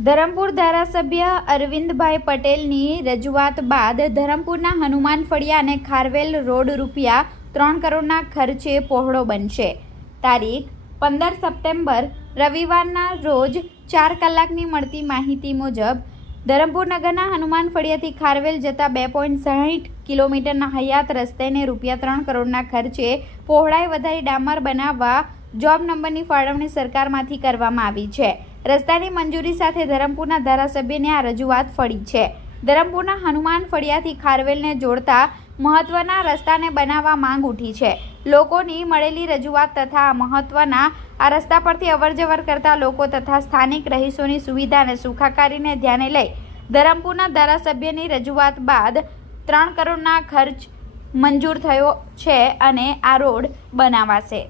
ધરમપુર ધારાસભ્ય અરવિંદભાઈ પટેલની રજૂઆત બાદ ધરમપુરના હનુમાન ફળિયા અને ખારવેલ રોડ ₹3 કરોડના ખર્ચે પહોળો બનશે। તારીખ 15 સપ્ટેમ્બર રવિવારના રોજ 4 કલાકની મળતી માહિતી મુજબ ધરમપુર નગરના હનુમાન ફળિયાથી ખારવેલ જતા 2.60 કિલોમીટરના હયાત રસ્તેને ₹3 કરોડના ખર્ચે પહોળાઈ વધારી ડામર બનાવવા જોબ નંબરની ફાળવણી સરકારમાંથી કરવામાં આવી છે। રસ્તાની મંજૂરી સાથે ધરમપુરના ધારાસભ્યને આ રજૂઆત ફળી છે। ધરમપુરના હનુમાન ફળિયાથી ખારવેલને જોડતા મહત્વના રસ્તાને બનાવવા માંગ ઉઠી છે। લોકોની મળેલી રજૂઆત તથા મહત્વના આ રસ્તા પરથી અવરજવર કરતા લોકો તથા સ્થાનિક રહીશોની સુવિધા અને સુખાકારીને ધ્યાને લઈ ધરમપુરના ધારાસભ્યની રજૂઆત બાદ 3 કરોડના ખર્ચ મંજૂર થયો છે અને આ રોડ બનાવાશે।